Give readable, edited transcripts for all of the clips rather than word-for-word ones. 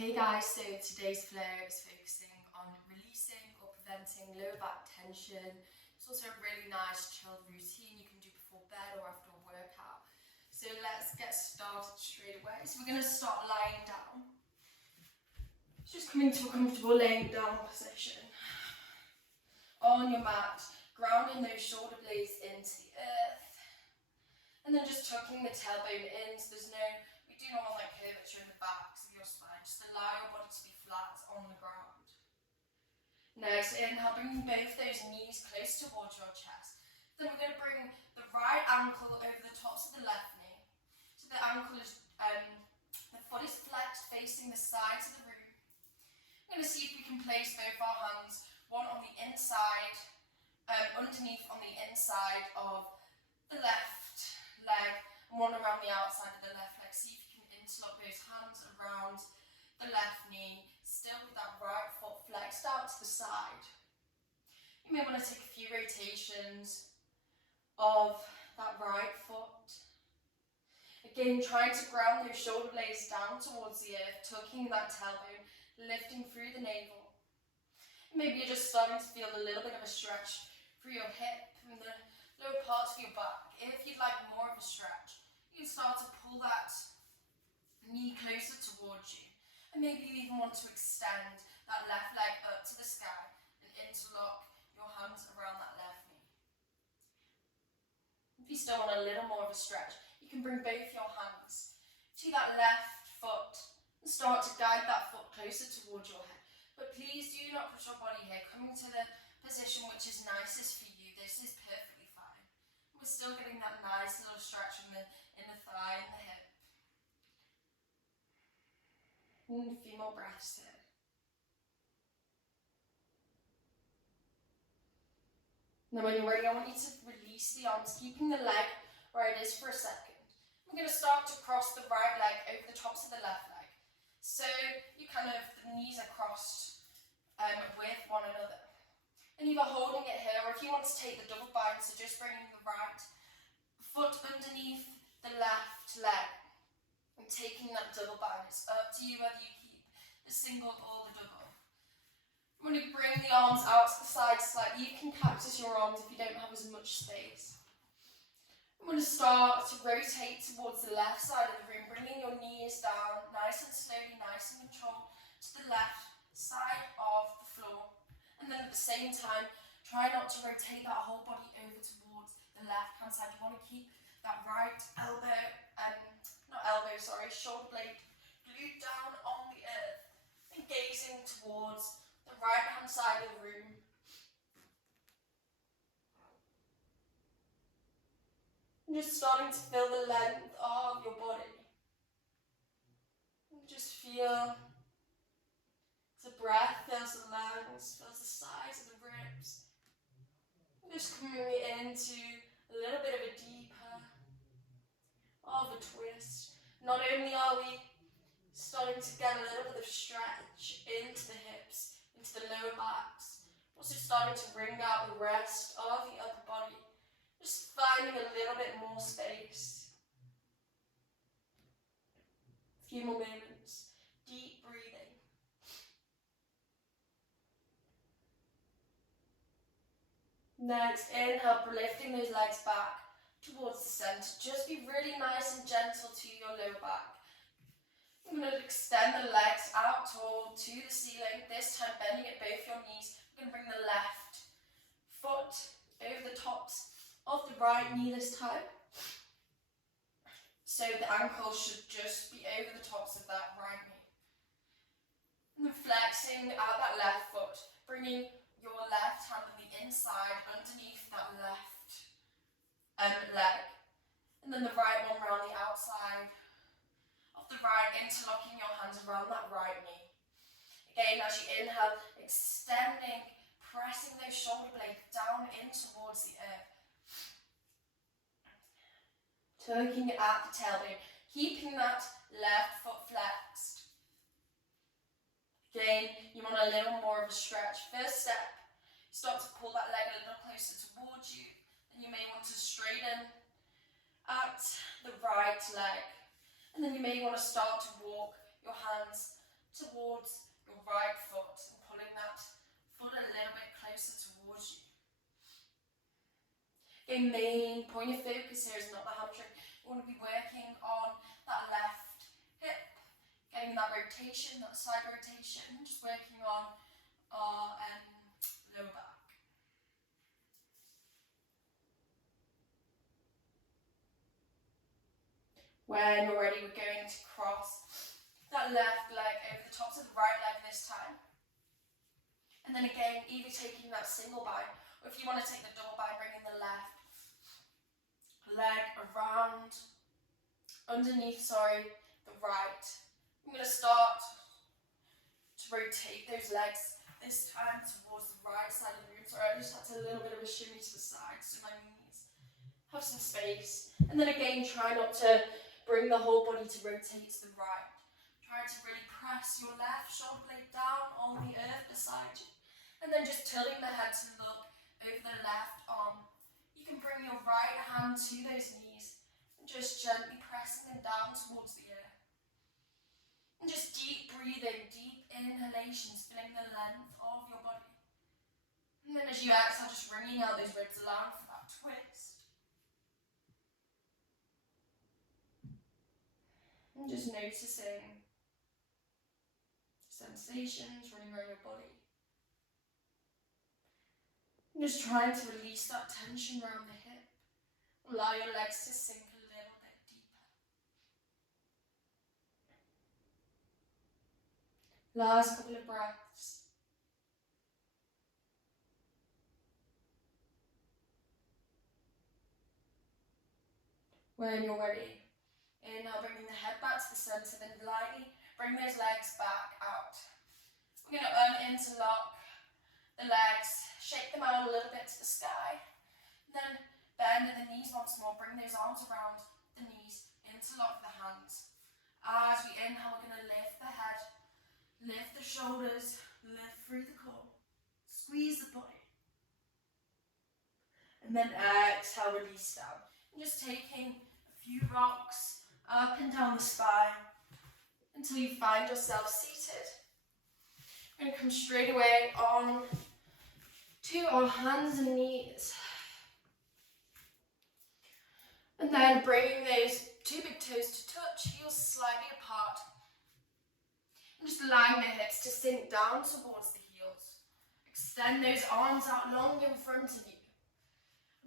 Hey guys, so today's flow is focusing on releasing or preventing lower back tension. It's also a really nice chilled routine you can do before bed or after a workout. So let's get started straight away. So we're going to start lying down. Just coming to a comfortable laying down position. On your mat, grounding those shoulder blades into the earth. And then just tucking the tailbone in, so we do not want that curvature in the backs of your spine. Just allow your body to be flat on the ground. Next, inhale, bringing both those knees close towards your chest. Then we're going to bring the right ankle over the tops of the left knee. So the ankle is, the foot is flexed facing the sides of the room. We're going to see if we can place both our hands, one on the inside, underneath on the inside of the left leg, and one around the outside of the left leg. See if you can interlock those hands around the left knee, still with that right foot flexed out to the side. You may want to take a few rotations of that right foot. Again, trying to ground those shoulder blades down towards the earth, tucking that tailbone, lifting through the navel. Maybe you're just starting to feel a little bit of a stretch through your hip and the lower parts of your back. If you'd like more of a stretch, you can start to pull that knee closer towards you. And maybe you even want to extend that left leg up to the sky and interlock your hands around that left knee. If you still want a little more of a stretch, you can bring both your hands to that left foot and start to guide that foot closer towards your head. But please do not push your body here, coming to the position which is nicest for you. This is perfectly fine. We're still getting that nice little stretch from the inner thigh and the hip. And a few more breaths here. Now when you're ready, I want you to release the arms, keeping the leg where it is for a second. We're going to start to cross the right leg over the tops of the left leg. So the knees are crossed with one another. And either holding it here, or if you want to take the double bind, so just bringing the right foot underneath the left leg and taking that double bind. It's up to you whether you keep the single or the double. I'm going to bring the arms out to the side slightly. You can cactus your arms if you don't have as much space. I'm going to start to rotate towards the left side of the room, bringing your knees down nice and slowly, nice and controlled, to the left side of the floor. And then at the same time, try not to rotate that whole body over towards the left-hand side. You want to keep that right shoulder blade glued down on the earth and gazing towards the right-hand side of the room. And just starting to feel the length of your body. And just feel the breath fills the lungs, fills the sides of the ribs. And just coming into a little bit of a deeper of a twist. Not only are we starting to get a little bit of stretch into the hips, into the lower backs, also starting to bring out the rest of the upper body. Just finding a little bit more space. A few more moments. Deep breathing. Next, inhale, lifting those legs back towards the center. Just be really nice and gentle to your lower back. I'm going to extend the legs out toward to the ceiling, this time bending at both your knees. We're going to bring the left foot over the tops of the right knee this time. So the ankle should just be over the tops of that right knee. And then flexing out that left foot, bringing your left hand on the inside underneath that left leg. And then the right one around the outside of the right, interlocking your hands around that right knee. Again, as you inhale, extending, pressing those shoulder blades down in towards the earth. Tugging at the tailbone, keeping that left foot flexed. Again, you want a little more of a stretch. First step, start to pull that leg a little closer towards you. Then you may want to straighten at the right leg. And then you may want to start to walk your hands towards your right foot and pulling that foot a little bit closer towards you. The main point of focus here is not the hamstring. You want to be working on that left hip, getting that rotation, that side rotation, and just working on our lower back. When you're ready, we're going to cross that left leg over the top of the right leg this time. And then again, either taking that single bind, or if you want to take the double bind, bringing the left leg around, underneath, the right. I'm going to start to rotate those legs this time towards the right side of the room. Sorry, I just had a little bit of a shimmy to the side, so my knees have some space. And then again, try not to bring the whole body to rotate to the right. Try to really press your left shoulder blade down on the earth beside you. And then just tilting the head to look over the left arm. You can bring your right hand to those knees and just gently pressing them down towards the earth. And just deep breathing, deep inhalations, filling the length of your body. And then as you exhale, just wringing out those ribs, allowing for that twist. And just noticing sensations running around your body. And just trying to release that tension around the hip. Allow your legs to sink a little bit deeper. Last couple of breaths. When you're ready, inhale, bringing the head back to the center, then lightly bring those legs back out. We're going to uninterlock the legs, shake them out a little bit to the sky, and then bend at the knees once more, bring those arms around the knees, interlock the hands. As we inhale, we're going to lift the head, lift the shoulders, lift through the core, squeeze the body. And then exhale, release down. And just taking a few rocks up and down the spine until you find yourself seated. We're going to come straight away on to our hands and knees. And then bringing those two big toes to touch, heels slightly apart. And just allowing the hips to sink down towards the heels. Extend those arms out long in front of you.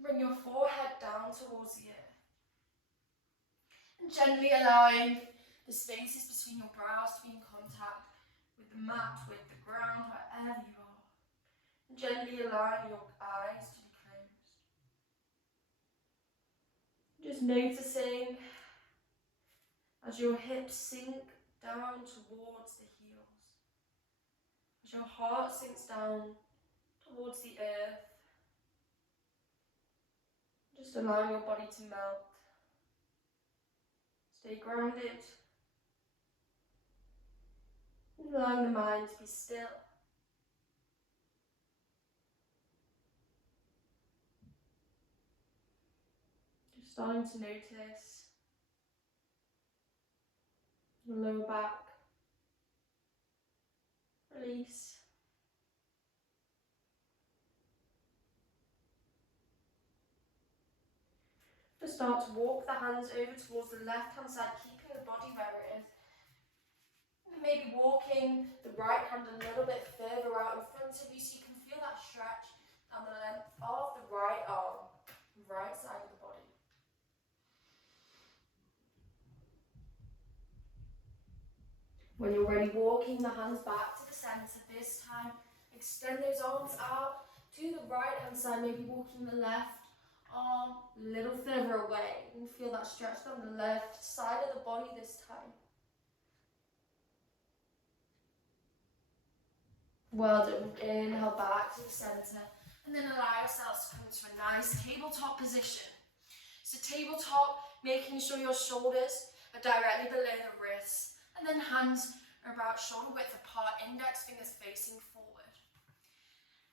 Bring your forehead down towards the earth. And gently allowing the spaces between your brows to be in contact with the mat, with the ground, wherever you are. And gently allowing your eyes to be closed. Just noticing as your hips sink down towards the heels. As your heart sinks down towards the earth. Just allowing your body to melt. Stay grounded. And allowing the mind to be still. Just starting to notice your lower back. Release. Just start to walk the hands over towards the left hand side, keeping the body where it is. And maybe walking the right hand a little bit further out in front of you so you can feel that stretch down the length of the right arm, right side of the body. When you're ready, walking the hands back to the center this time. Extend those arms out to the right hand side, maybe walking the left arm a little further away. You can feel that stretch down the left side of the body this time. Well done. Inhale back to the center and then allow yourselves to come to a nice tabletop position. So tabletop, making sure your shoulders are directly below the wrists and then hands are about shoulder width apart, index fingers facing forward.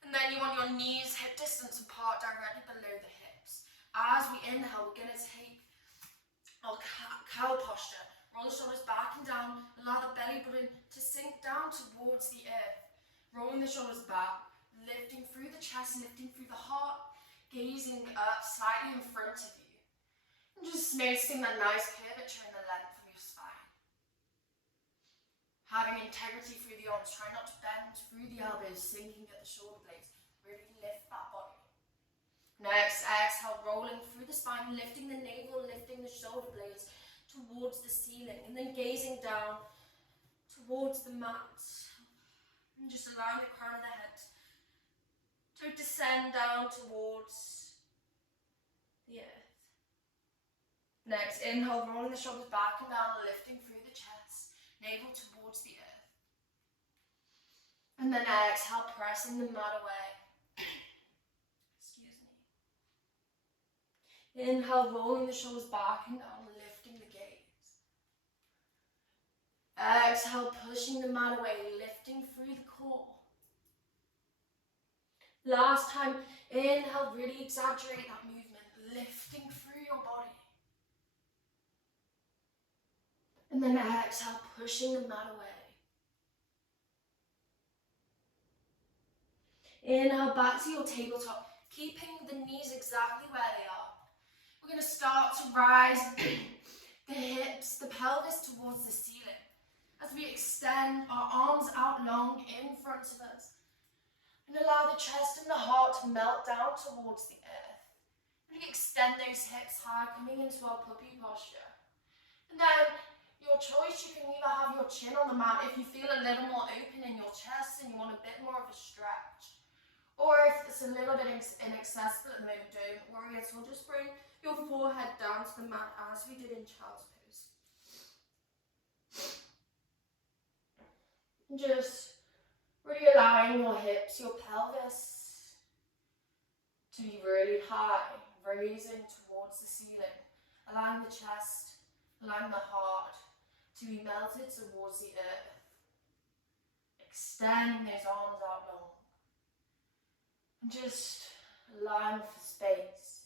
And then you want your knees hip distance apart, directly below the hips. As we inhale, we're going to take our cow posture. Roll the shoulders back and down. Allow the belly button to sink down down towards the earth, rolling the shoulders back, lifting through the chest, lifting through the heart, gazing up slightly in front of you. And just noticing that nice curvature in the length of your spine. Having integrity through the arms, try not to bend through the elbows, sinking at the shoulder blades. Really lift that body. Next, exhale, rolling through the spine, lifting the navel, lifting the shoulder blades towards the ceiling, and then gazing down towards the mat. And just allowing the crown of the head to descend down towards the earth. Next, inhale, rolling the shoulders back and down, lifting through the chest, navel towards the earth. And then exhale, pressing the mat away. Excuse me. Inhale, rolling the shoulders back and down, lifting the gaze. Exhale, pushing the mat away, lifting through the core. Last time, inhale, really exaggerate that movement, lifting through your body. And then exhale, pushing the mat away. Inhale, back to your tabletop, keeping the knees exactly where they are. We're going to start to rise the hips, the pelvis towards the ceiling as we extend our arms out long in front of us. And allow the chest and the heart to melt down towards the earth. Really extend those hips high, coming into our puppy posture. And then, your choice, you can either have your chin on the mat if you feel a little more open in your chest and you want a bit more of a stretch. Or if it's a little bit inaccessible at the moment, don't worry at all. Just bring your forehead down to the mat as we did in child's pose. And just really allowing your hips, your pelvis to be really high, raising towards the ceiling. Allowing the chest, allowing the heart to be melted towards the earth. Extend those arms out long. And just allowing for space.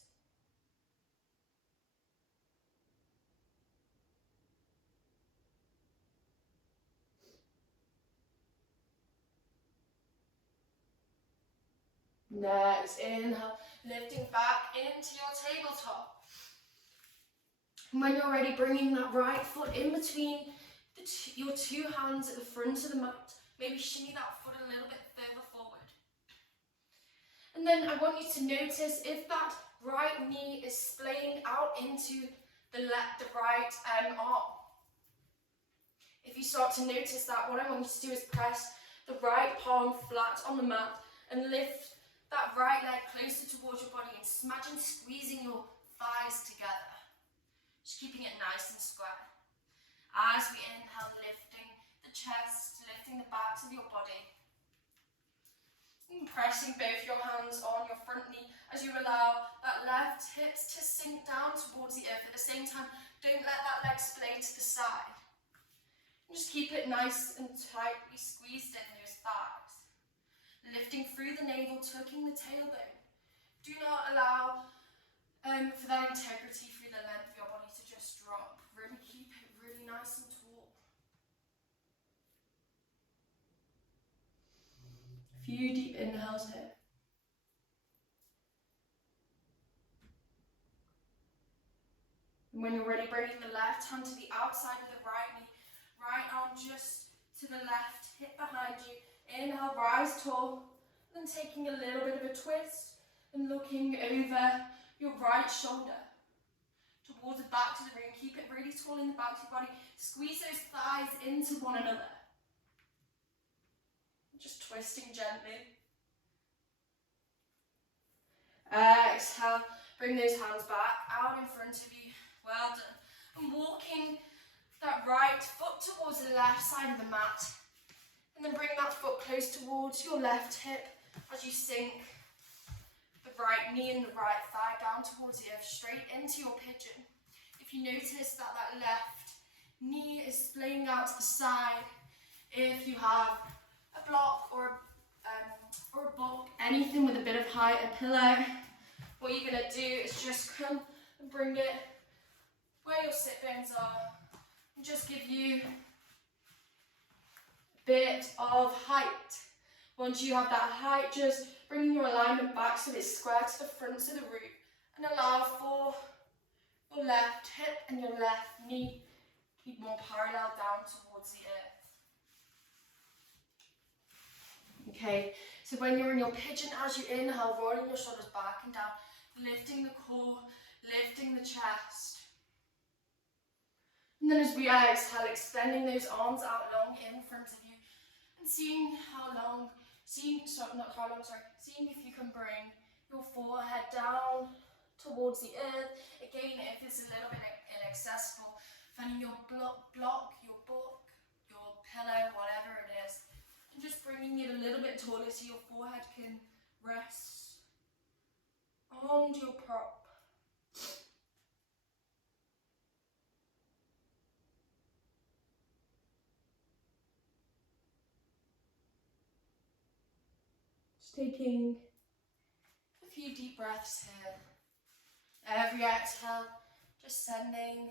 Next, inhale, lifting back into your tabletop. And when you're ready, bringing that right foot in between your two hands at the front of the mat. Maybe shimmy that foot a little bit further forward. And then I want you to notice if that right knee is splaying out into the right arm. If you start to notice that, what I want you to do is press the right palm flat on the mat and lift that right leg closer towards your body and imagine squeezing your thighs together. Just keeping it nice and square. As we inhale, lifting the chest, lifting the backs of your body. And pressing both your hands on your front knee as you allow that left hips to sink down towards the earth. At the same time, don't let that leg splay to the side. And just keep it nice and tightly squeezed in those thighs. Lifting through the navel, tucking the tailbone. Do not allow for that integrity through the length of your body to just drop. Really keep it really nice and tall. A few deep inhales here. And when you're ready, bringing the left hand to the outside of the right knee. Right arm just to the left, hip behind you. Inhale, rise tall. Then taking a little bit of a twist and looking over your right shoulder towards the back of the room. Keep it really tall in the back of your body. Squeeze those thighs into one another. Just twisting gently. Exhale, bring those hands back out in front of you. Well done. And walking that right foot towards the left side of the mat. And then bring that foot close towards your left hip as you sink the right knee and the right thigh down towards the earth, straight into your pigeon. If you notice that that left knee is splaying out to the side, if you have a block or a book, anything with a bit of height, a pillow, what you're going to do is just come and bring it where your sit bones are and just give you bit of height. Once you have that height, just bring your alignment back so it's square to the front of the root, and allow for your left hip and your left knee to be more parallel down towards the earth. Okay, so when you're in your pigeon, as you inhale, rolling your shoulders back and down, lifting the core, lifting the chest. And then as we exhale, extending those arms out long in front of you and seeing seeing if you can bring your forehead down towards the earth. Again, if it's a little bit inaccessible, finding your block, your book, your pillow, whatever it is, and just bringing it a little bit taller so your forehead can rest on your prop. Just taking a few deep breaths here. Every exhale, just sending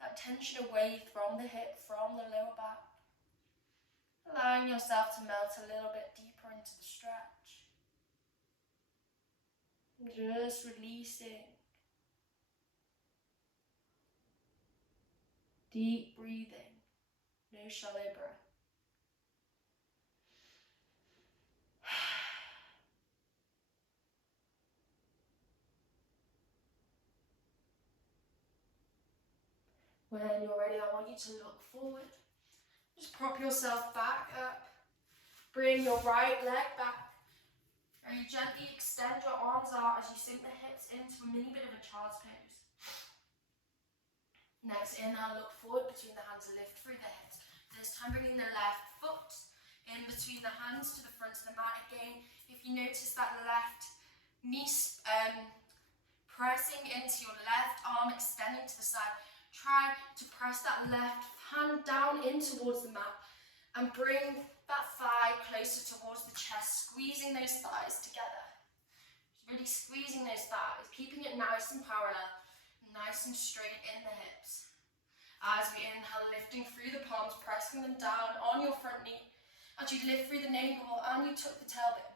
that tension away from the hip, from the lower back. Allowing yourself to melt a little bit deeper into the stretch. And just releasing. Deep breathing. No shallow breath. When you're ready, I want you to look forward. Just prop yourself back up. Bring your right leg back. Very gently extend your arms out as you sink the hips into a mini bit of a child's pose. Next inhale, look forward between the hands, lift through the hips. This time bringing the left foot in between the hands to the front of the mat. Again, if you notice that left knee pressing into your left arm, extending to the side, try to press that left hand down in towards the mat and bring that thigh closer towards the chest, squeezing those thighs together. Really squeezing those thighs, keeping it nice and parallel, nice and straight in the hips. As we inhale, lifting through the palms, pressing them down on your front knee. As you lift through the navel and you tuck the tailbone.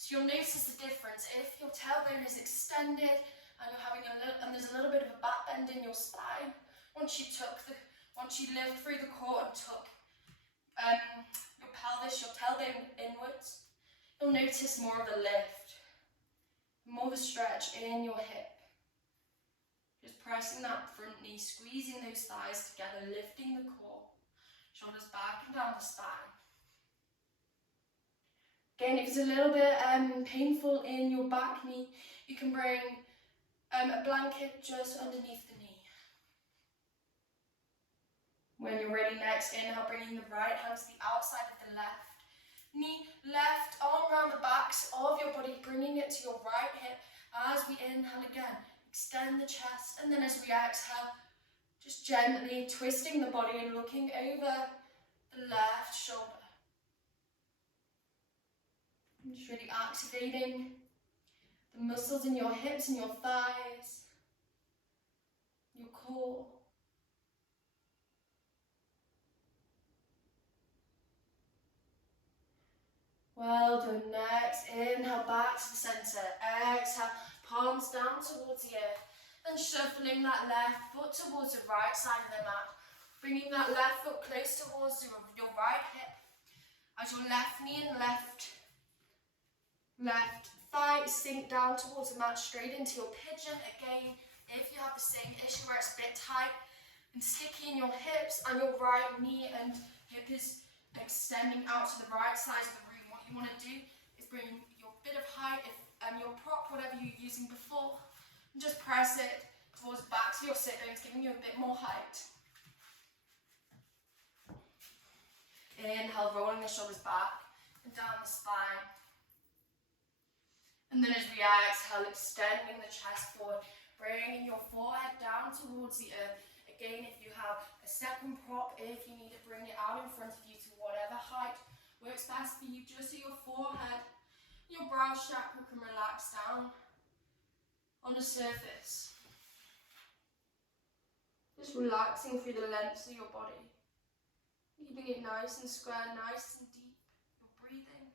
So you'll notice the difference. If your tailbone is extended and you're having and there's a little bit of a back bend in your spine, once you lift through the core and tuck your pelvis, your tailbone inwards, you'll notice more of a lift, more of a stretch in your hip. Just pressing that front knee, squeezing those thighs together, lifting the core, shoulders back and down the spine. Again, if it's a little bit painful in your back knee, you can bring a blanket just underneath the knee. When you're ready, next inhale, bringing the right hand to the outside of the left knee, left arm around the backs of your body, bringing it to your right hip. As we inhale again, extend the chest, and then as we exhale, just gently twisting the body and looking over the left shoulder. And just really activating the muscles in your hips and your thighs, your core. Well done. Next, inhale back to the centre. Exhale, palms down towards the earth. And shuffling that left foot towards the right side of the mat. Bringing that left foot close towards your right hip. As your left knee and left thigh sink down towards the mat, straight into your pigeon. Again, if you have the same issue where it's a bit tight and sticky in your hips and your right knee and hip is extending out to the right side of the room, what you want to do is bring your bit of height, your prop, whatever you're using before, and just press it towards the backs of your sit bones, giving you a bit more height. Inhale, rolling the shoulders back and down the spine. And then as we exhale, extending the chest forward, bringing your forehead down towards the earth. Again, if you have a second prop, if you need to bring it out in front of you to whatever height works best for you, just so your forehead, your brow chakra can relax down on the surface. Just relaxing through the length of your body. Keeping it nice and square, nice and deep. You're breathing.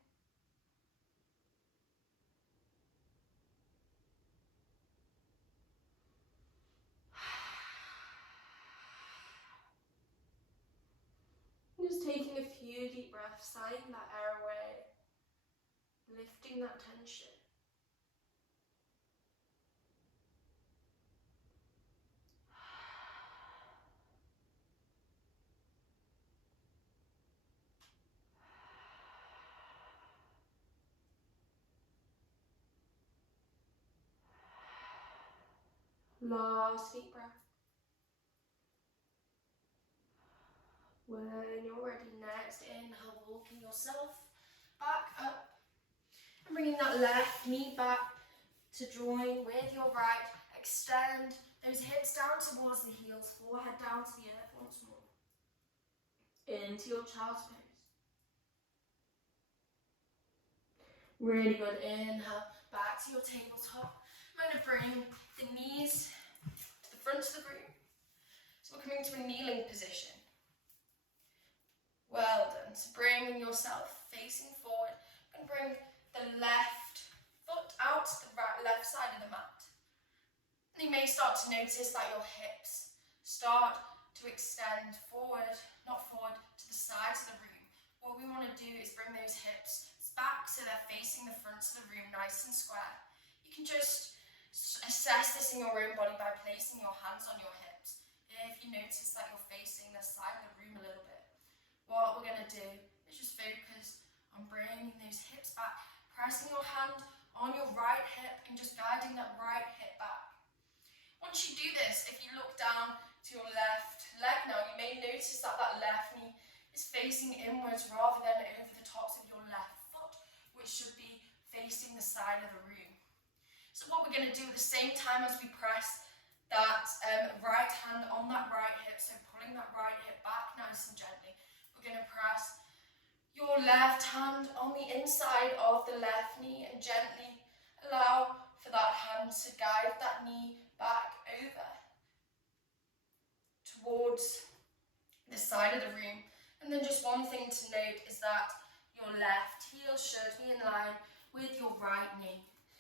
Just taking a few deep breaths, sighing that air away, lifting that tension. Last deep breath. When you're ready, next inhale, walking yourself back up and bringing that left knee back to join with your right. Extend those hips down towards the heels, forehead down to the earth once more. Into your child's pose. Really good. Inhale, back to your tabletop. I'm going to bring the knees to the front of the room. So we're coming to a kneeling position. Well done. So bring yourself facing forward and bring the left foot out to the left side of the mat. And you may start to notice that your hips start to extend forward, not forward, to the sides of the room. What we want to do is bring those hips back so they're facing the front of the room nice and square. You can just assess this in your own body by placing your hands on your hips. If you notice that you're facing the side of the room a little bit, what we're going to do is just focus on bringing those hips back, pressing your hand on your right hip and just guiding that right hip back. Once you do this, if you look down to your left leg now, you may notice that that left knee is facing inwards rather than over the tops of your left foot, which should be facing the side of the room. So what we're going to do at the same time as we press that right hand on that right hip, so pulling that right hip back nice and gently, we're going to press your left hand on the inside of the left knee and gently allow for that hand to guide that knee back over towards the side of the room. And then just one thing to note is that your left heel should be in line with your right knee.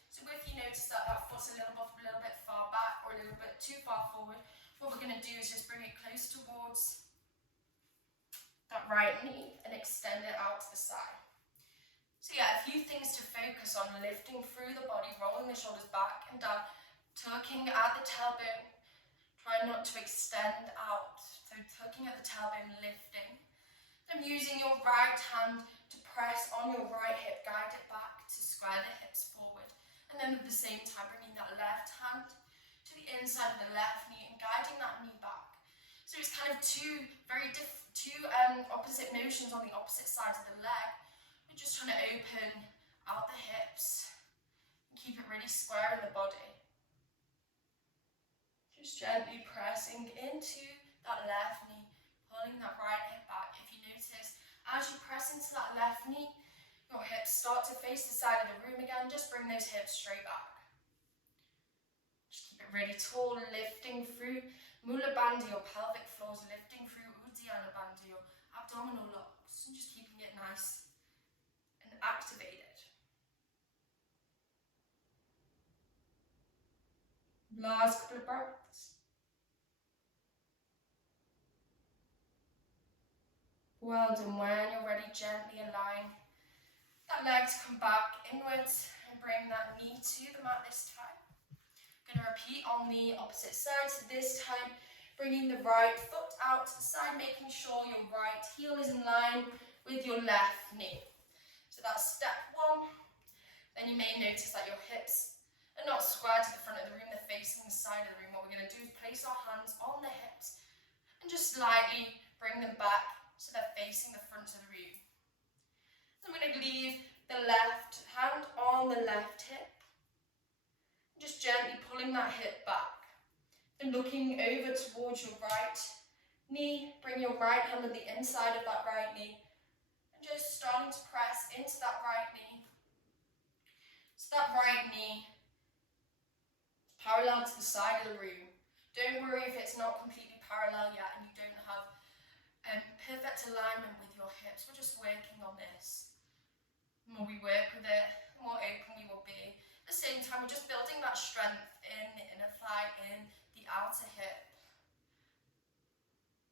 So if you notice that that foot's a little bit far back or a little bit too far forward, what we're going to do is just bring it close towards that right knee and extend it out to the side. So yeah, a few things to focus on: lifting through the body, rolling the shoulders back and down, tucking at the tailbone, try not to extend out, so tucking at the tailbone, lifting. And using your right hand to press on your right hip, guide it back to square the hips forward. And then at the same time, bringing that left hand to the inside of the left knee and guiding that knee back. So it's kind of two opposite motions on the opposite sides of the leg. We're just trying to open out the hips and keep it really square in the body. Just gently pressing into that left knee, pulling that right hip back. If you notice, as you press into that left knee, your hips start to face the side of the room again. Just bring those hips straight back. Just keep it really tall, lifting through Mula Bandha, your pelvic floors, lifting through Uddiyana Bandha, your abdominal locks, and just keeping it nice and activated. Last couple of breaths. Well done. When you're ready, gently align that leg to come back inwards and bring that knee to the mat this time. I'm going to repeat on the opposite side. So this time, bringing the right foot out to the side, making sure your right heel is in line with your left knee. So that's step one. Then you may notice that your hips are not square to the front of the room, they're facing the side of the room. What we're going to do is place our hands on the hips and just slightly bring them back so they're facing the front of the room. So I'm going to leave the left hand on the left hip, just gently pulling that hip back. And looking over towards your right knee, bring your right hand on the inside of that right knee and just starting to press into that right knee. So that right knee is parallel to the side of the room. Don't worry if it's not completely parallel yet and you don't have perfect alignment with your hips. We're just working on this. The more we work with it, the more open we will be. At the same time, we're just building that strength in the inner thigh, in the outer hip.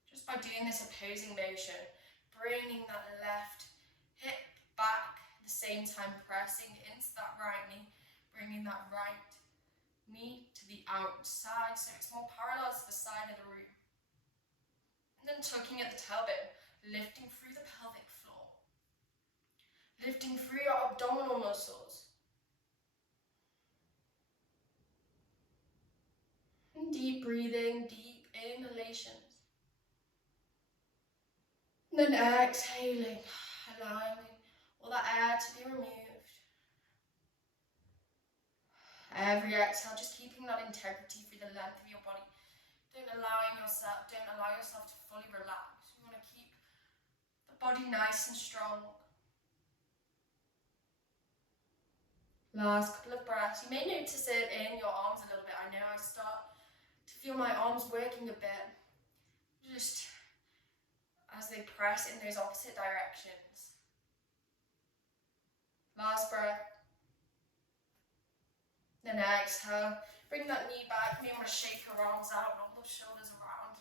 Just by doing this opposing motion, bringing that left hip back, at the same time pressing into that right knee, bringing that right knee to the outside so it's more parallel to the side of the room. And then tucking at the tailbone, lifting through the pelvic floor, lifting through your abdominal muscles. And deep breathing, deep inhalations. And then exhaling, allowing all that air to be removed. Every exhale, just keeping that integrity through the length of your body. Don't allow yourself to fully relax. You want to keep the body nice and strong. Last couple of breaths. You may notice it in your arms a little bit. I know I start to feel my arms working a bit. Just as they press in those opposite directions. Last breath. Then exhale. Bring that knee back. You may want to shake your arms out, roll the shoulders around.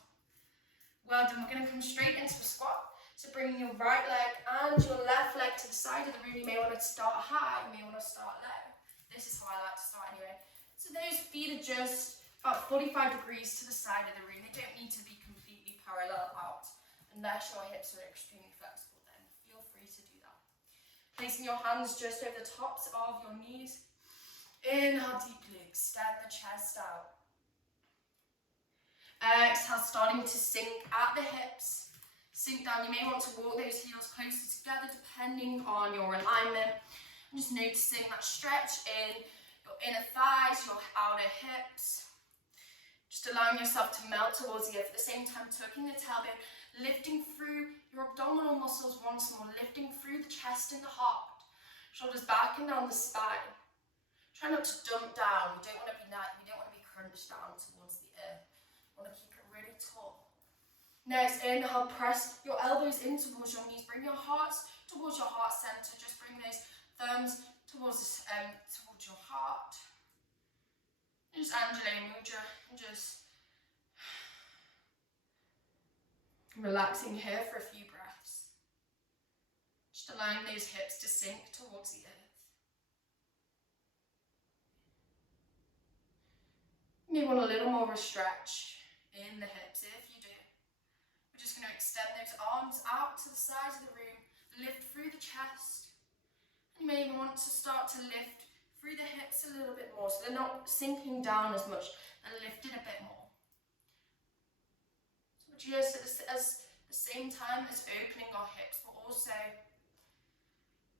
Well done. We're going to come straight into a squat. So bringing your right leg and your left leg to the side of the room. You may want to start high. You may want to start low. This is how I like to start anyway. So those feet are just about 45 degrees to the side of the room. They don't need to be completely parallel out. Unless your hips are extremely flexible, then feel free to do that. Placing your hands just over the tops of your knees. Inhale deeply, extend the chest out. Exhale, starting to sink at the hips. Sink down. You may want to walk those heels closer together depending on your alignment. And just noticing that stretch in your inner thighs, your outer hips. Just allowing yourself to melt towards the earth. At the same time, tucking the tailbone, lifting through your abdominal muscles once more, lifting through the chest and the heart. Shoulders back and down the spine. Try not to dump down. We don't want to be crunched down towards the earth. We want to keep it really tall. Next, inhale, press your elbows in towards your knees. Bring your hearts towards your heart center. Just bring those thumbs towards your heart. Just Anjali Mudra. Just relaxing here for a few breaths. Just allowing those hips to sink towards the earth. You may want a little more of a stretch in the hips if you do. We're just going to extend those arms out to the sides of the room, lift through the chest. You may even want to start to lift through the hips a little bit more so they're not sinking down as much and lifted a bit more. So just at the same time as opening our hips, we're also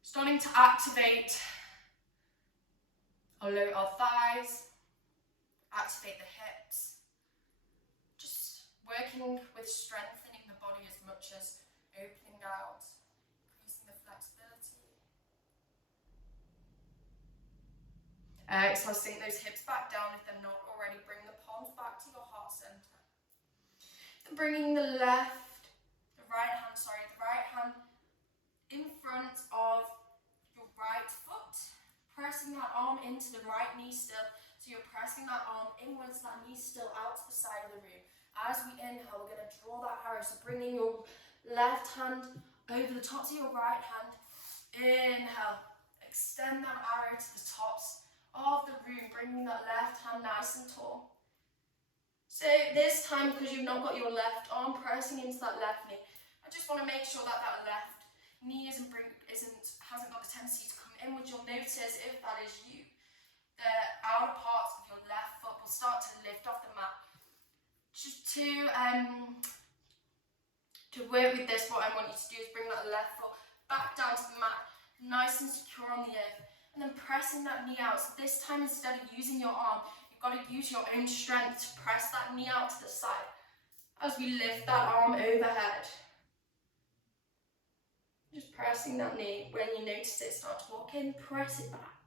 starting to activate our thighs, activate the hips, just working with strengthening the body as much as opening out, increasing the flexibility. Exhale, sink those hips back down if they're not already. Bring the palms back to your heart center. Then bringing the right hand in front of your right foot, pressing that arm into the right knee still. So you're pressing that arm inwards, that knee still out to the side of the room. As we inhale, we're going to draw that arrow. So bringing your left hand over the tops of your right hand. Inhale. Extend that arrow to the tops of the room, bringing that left hand nice and tall. So this time, because you've not got your left arm pressing into that left knee, I just want to make sure that that left knee hasn't got the tendency to come inwards. You'll notice, if that is you, the outer parts of your left foot will start to lift off the mat. Just to work with this, what I want you to do is bring that left foot back down to the mat, nice and secure on the earth, and then pressing that knee out. So this time, instead of using your arm, you've got to use your own strength to press that knee out to the side as we lift that arm overhead. Just pressing that knee. When you notice it start to walk in, press it back.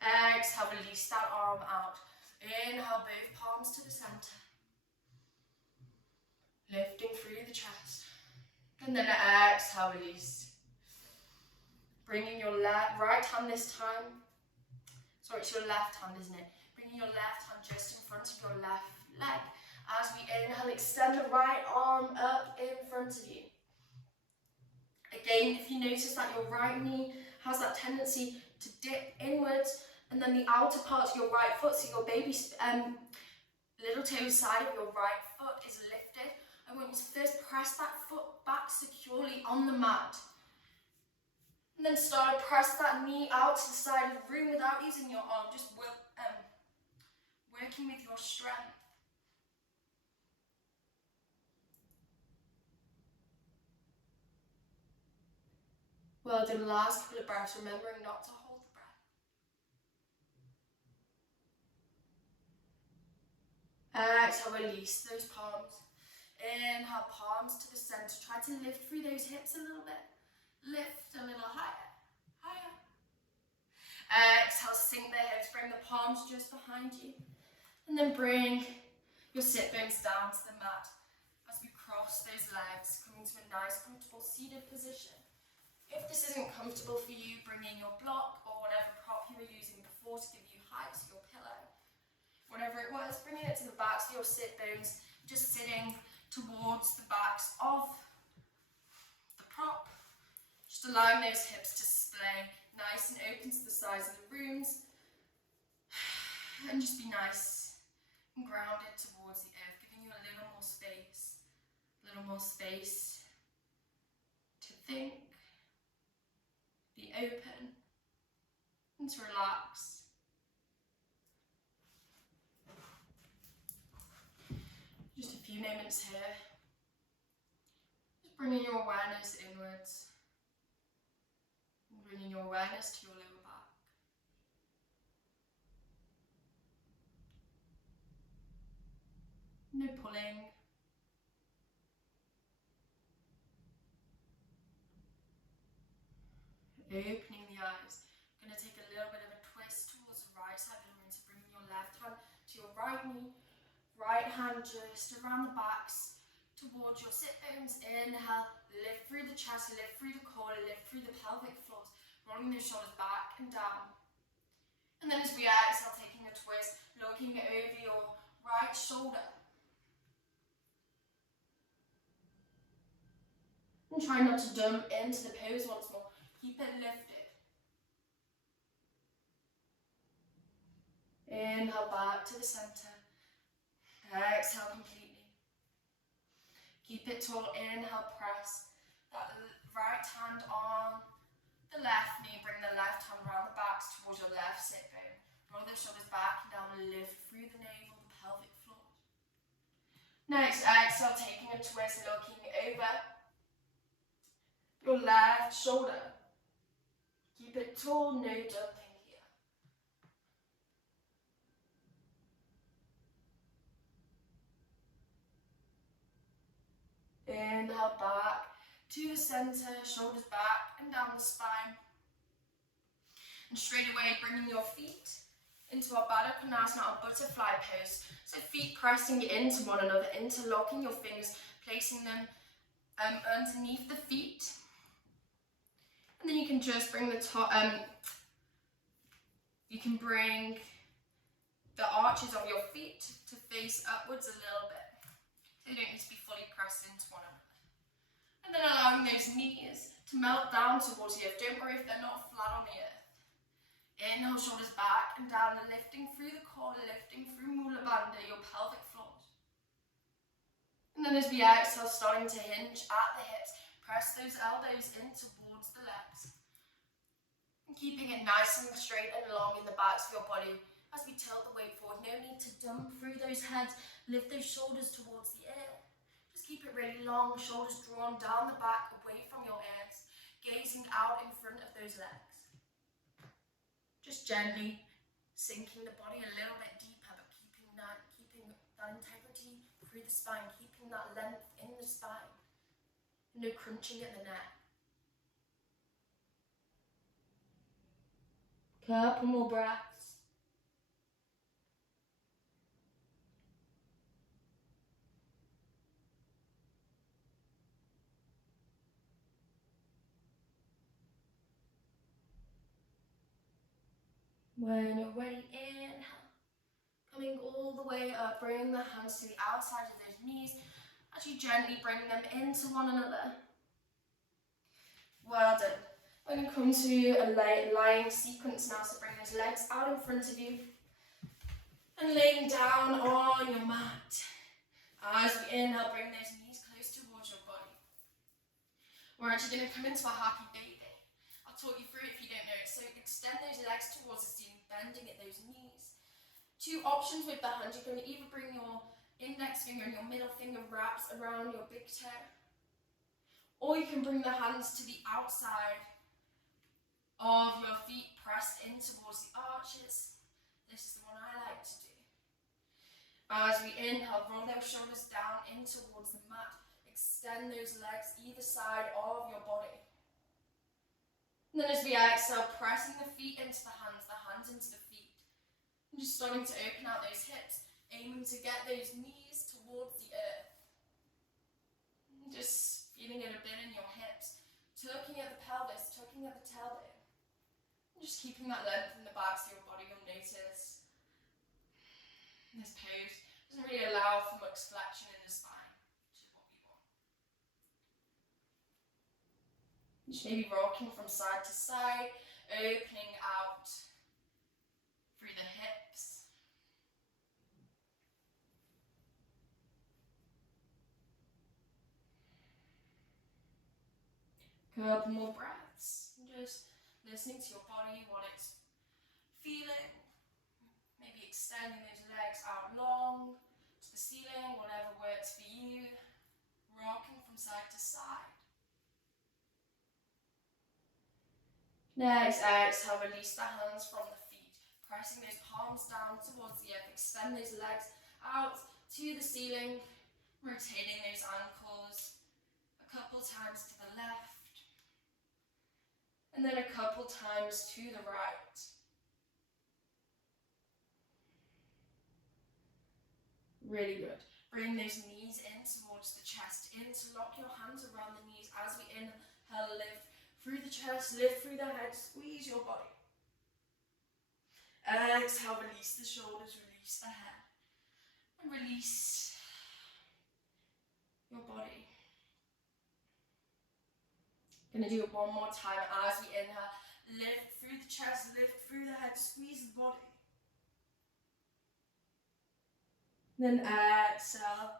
Exhale, release that arm out. Inhale, both palms to the center. Lifting through the chest. And then exhale, release. Bringing your right hand this time. Sorry, it's your left hand, isn't it? Bringing your left hand just in front of your left leg. As we inhale, extend the right arm up in front of you. Again, if you notice that your right knee has that tendency to dip inwards, and then the outer part of your right foot, so your baby little toe side of your right foot is lifted, I want you to first press that foot back securely on the mat. And then start to press that knee out to the side of the room without using your arm, just working with your strength. Well done, last couple of breaths, remembering not to hold the breath. Exhale, release those palms. Inhale, palms to the center. Try to lift through those hips a little bit. Lift a little higher, higher. Exhale, sink the hips, bring the palms just behind you. And then bring your sit bones down to the mat as we cross those legs, coming to a nice, comfortable seated position. If this isn't comfortable for you, bring in your block or whatever prop you were using before to give you height, so your pillow. Whatever it was, bringing it to the backs of your sit bones, just sitting towards the backs of the prop. Just allowing those hips to splay nice and open to the sides of the rooms. And just be nice and grounded towards the earth, giving you a little more space to think, be open, and to relax. Just a few moments here. Just bringing your awareness inwards. And bringing your awareness to your lower back. No pulling. Opening the eyes. I'm going to take a little bit of a twist towards the right side of the room. So bringing your left hand to your right knee. Right hand just around the backs towards your sit bones. Inhale, lift through the chest, lift through the core, lift through the pelvic floors. Rolling those shoulders back and down. And then as we exhale, taking a twist, looking over your right shoulder. And try not to dump into the pose once more. Keep it lifted. Inhale back to the center. Exhale completely. Keep it tall. Inhale, press that right hand on the left knee. Bring the left hand around the backs towards your left sit bone. Roll the shoulders back and down. Lift through the navel, the pelvic floor. Next, exhale, taking a twist, looking over your left shoulder. Keep it tall, no dumping here. Inhale back to the center, shoulders back and down the spine. And straight away, bringing your feet into our Baddha Konasana, our butterfly pose. So feet pressing into one another, interlocking your fingers, placing them underneath the feet. And then you can just bring the top, you can bring the arches of your feet to face upwards a little bit. So you don't need to be fully pressed into one another. And then allowing those knees to melt down towards the earth. Don't worry if they're not flat on the earth. Inhale, shoulders back and down, and lifting through the core, lifting through Mula Bandha, your pelvic floors. And then as we exhale, starting to hinge at the hips, press those elbows in towards the legs. And keeping it nice and straight and long in the backs of your body as we tilt the weight forward. No need to dump through those heads, lift those shoulders towards the air. Just keep it really long, shoulders drawn down the back, away from your ears, gazing out in front of those legs. Just gently sinking the body a little bit deeper, but keeping that integrity through the spine, keeping that length in the spine. No crunching at the neck. Couple more breaths. When you're ready, inhale. Coming all the way up, bring the hands to the outside of those knees as you gently bring them into one another. Well done. We're going to come to a lying sequence now, so bring those legs out in front of you and laying down on your mat. As we inhale, bring those knees close towards your body. We're actually going to come into a happy baby. I'll talk you through it if you don't know it. So extend those legs towards the ceiling, bending at those knees. Two options with the hand. You can either bring your index finger and your middle finger wraps around your big toe, or you can bring the hands to the outside of your feet, pressed in towards the arches. This is the one I like to do. As we inhale, roll those shoulders down in towards the mat. Extend those legs either side of your body. And then as we exhale, pressing the feet into the hands into the feet. And just starting to open out those hips, aiming to get those knees towards the earth. And just feeling it a bit in your hips, tucking at the pelvis, tucking at the tailbone. And just keeping that length in the backs of your body. You'll notice this pose doesn't really allow for much flexion in the spine, which is what we want. Just maybe rocking from side to side, opening out through the hips. Couple more breaths. And just listening to your body, what it's feeling. Maybe extending those legs out long to the ceiling, whatever works for you. Rocking from side to side. Next, exhale, release the hands from the feet. Pressing those palms down towards the earth. Extend those legs out to the ceiling. Rotating those ankles a couple times to the left. And then a couple times to the right. Really good. Bring those knees in towards the chest. Interlock your hands around the knees as we inhale, lift through the chest, lift through the head, squeeze your body. Exhale, release the shoulders, release the head. And release your body. Gonna do it one more time as we inhale. Lift through the chest, lift through the head, squeeze the body. Then exhale.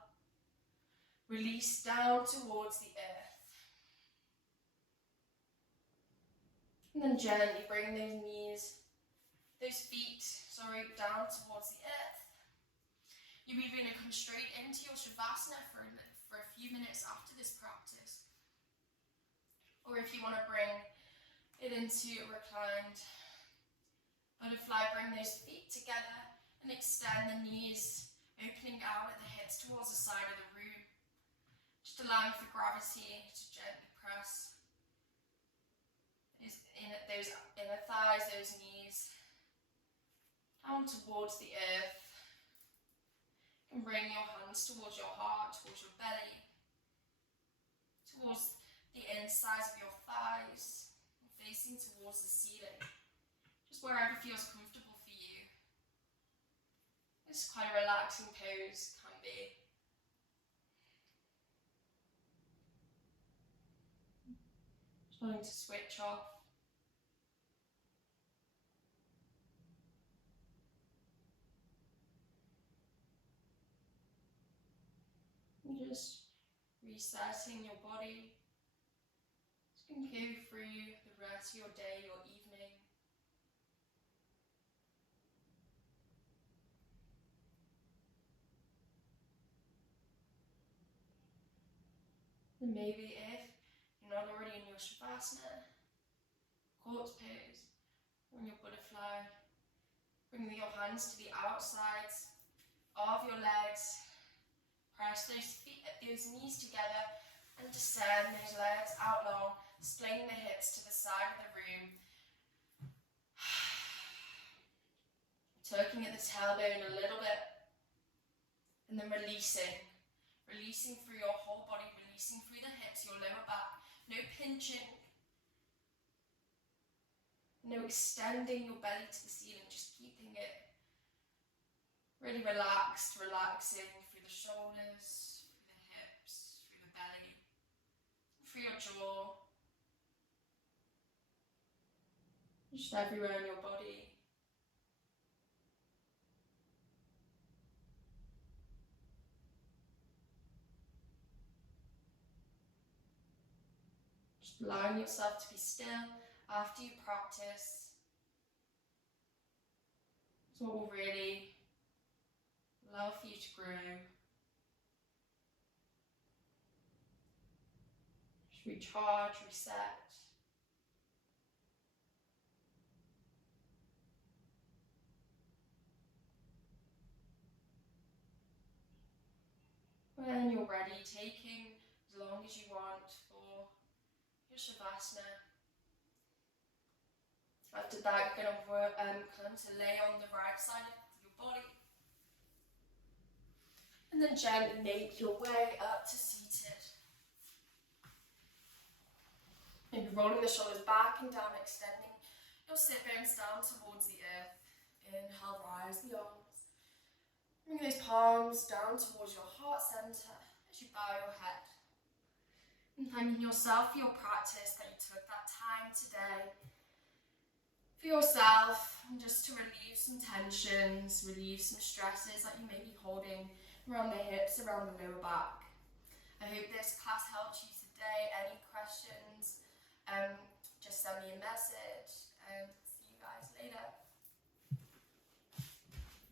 Release down towards the earth. And then gently bring those feet down towards the earth. You're either going to come straight into your Shavasana for a few minutes after this practice. Or if you want to bring it into a reclined butterfly, bring those feet together and extend the knees, opening out at the hips towards the side of the room. Just allowing for gravity to gently press those inner thighs, those knees, down towards the earth. And bring your hands towards your heart, towards your belly, towards the insides of your thighs, and facing towards the ceiling. Just wherever feels comfortable for you. It's quite a relaxing pose, can be. Starting to switch off. And just resetting your body. Just going to go through the rest of your day, your evening. And maybe if you're not already in your Shavasana, corpse pose, or in your butterfly, bring your hands to the outsides of your legs. Press those knees together and descend those legs out long, displaying the hips to the side of the room. Tucking at the tailbone a little bit, and then releasing through your whole body, releasing through the hips, your lower back, no pinching. Extending your belly to the ceiling, just keeping it really relaxed, relaxing through the shoulders, through the hips, through the belly, through your jaw, just everywhere in your body. Just allowing yourself to be still after you practice. It's what will really allow for you to grow. Just recharge, reset. When you're ready, taking as long as you want for your Shavasana. After that, you're going to come to lay on the right side of your body. And then gently make your way up to seated. Maybe rolling the shoulders back and down, extending your sit bones down towards the earth. Inhale, rise the arms. Bring those palms down towards your heart center as you bow your head. And thanking yourself for your practice, that you took that time today for yourself, and just to relieve some tensions, relieve some stresses that you may be holding around the hips, around the lower back. I hope this class helped you today. Any questions, just send me a message, and see you guys later.